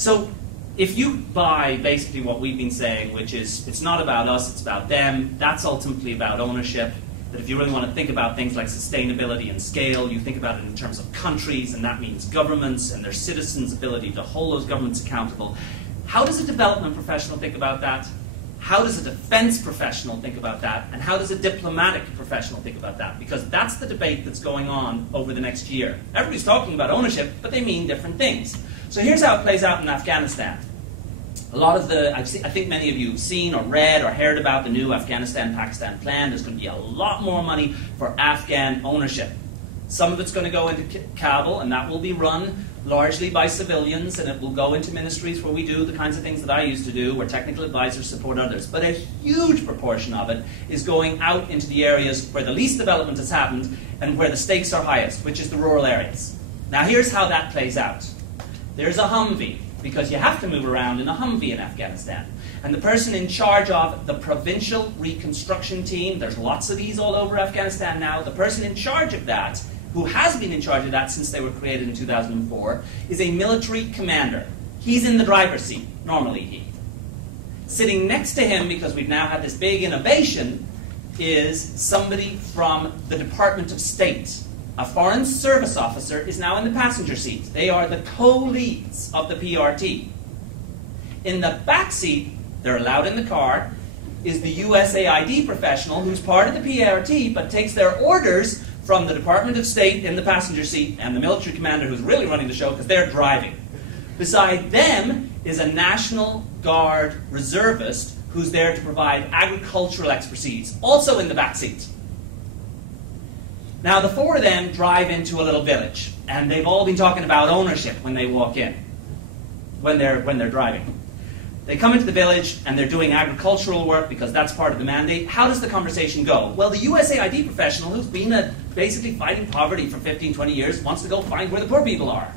So if you buy basically what we've been saying, which is it's not about us, it's about them, that's ultimately about ownership. That if you really want to think about things like sustainability and scale, you think about it in terms of countries, and that means governments and their citizens' ability to hold those governments accountable. How does a development professional think about that? How does a defense professional think about that? And how does a diplomatic professional think about that? Because that's the debate that's going on over the next year. Everybody's talking about ownership, but they mean different things. So here's how it plays out in Afghanistan. A lot of I think many of you have seen or read or heard about the new Afghanistan-Pakistan plan. There's going to be a lot more money for Afghan ownership. Some of it's going to go into Kabul, and that will be run largely by civilians, and it will go into ministries where we do the kinds of things that I used to do, where technical advisors support others. But a huge proportion of it is going out into the areas where the least development has happened and where the stakes are highest, which is the rural areas. Now here's how that plays out. There's a Humvee, because you have to move around in a Humvee in Afghanistan. And the person in charge of the Provincial Reconstruction Team, there's lots of these all over Afghanistan now, the person in charge of that, who has been in charge of that since they were created in 2004, is a military commander. He's in the driver's seat, normally he. Sitting next to him, because we've now had this big innovation, is somebody from the Department of State. A foreign service officer is now in the passenger seat. They are the co-leads of the PRT. In the back seat, they're allowed in the car, is the USAID professional who's part of the PRT but takes their orders from the Department of State in the passenger seat and the military commander who's really running the show because they're driving. Beside them is a National Guard reservist who's there to provide agricultural expertise, also in the back seat. Now, the four of them drive into a little village, and they've all been talking about ownership when they walk in, when they're driving. They come into the village, and they're doing agricultural work because that's part of the mandate. How does the conversation go? Well, the USAID professional who's been basically fighting poverty for 15, 20 years wants to go find where the poor people are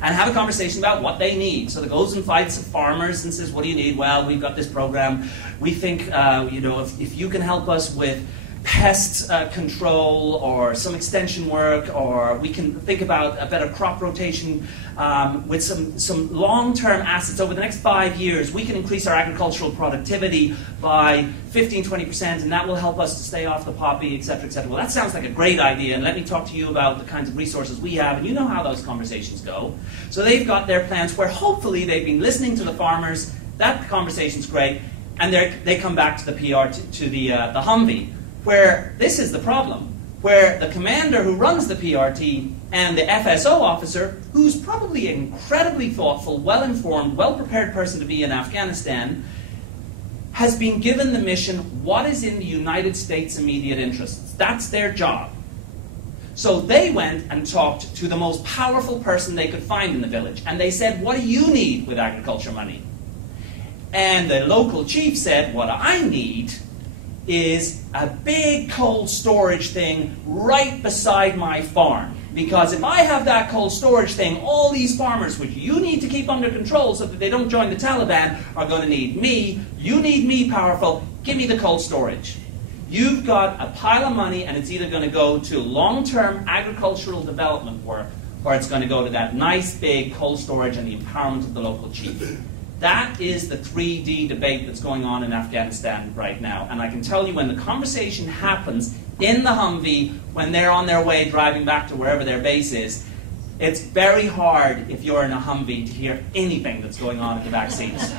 and have a conversation about what they need. So they goes and finds some farmers and says, what do you need? Well, we've got this program. We think, if you can help us with pest control or some extension work, or we can think about a better crop rotation with some long-term assets over the next 5 years. We can increase our agricultural productivity by 15-20%, and that will help us to stay off the poppy, etc., etc. Well, that sounds like a great idea, and let me talk to you about the kinds of resources we have, and you know how those conversations go. So they've got their plans where hopefully they've been listening to the farmers. That conversation's great, and they come back to the the Humvee, where this is the problem, where the commander who runs the PRT and the FSO officer, who's probably an incredibly thoughtful, well-informed, well-prepared person to be in Afghanistan, has been given the mission, what is in the United States' immediate interests? That's their job. So they went and talked to the most powerful person they could find in the village, and they said, what do you need with agriculture money? And the local chief said, what I need is a big cold storage thing right beside my farm. Because if I have that cold storage thing, all these farmers, which you need to keep under control so that they don't join the Taliban, are going to need me. You need me powerful. Give me the cold storage. You've got a pile of money, and it's either going to go to long-term agricultural development work, or it's going to go to that nice big cold storage and the empowerment of the local chief. That is the 3D debate that's going on in Afghanistan right now. And I can tell you, when the conversation happens in the Humvee, when they're on their way driving back to wherever their base is, it's very hard if you're in a Humvee to hear anything that's going on in the back seats.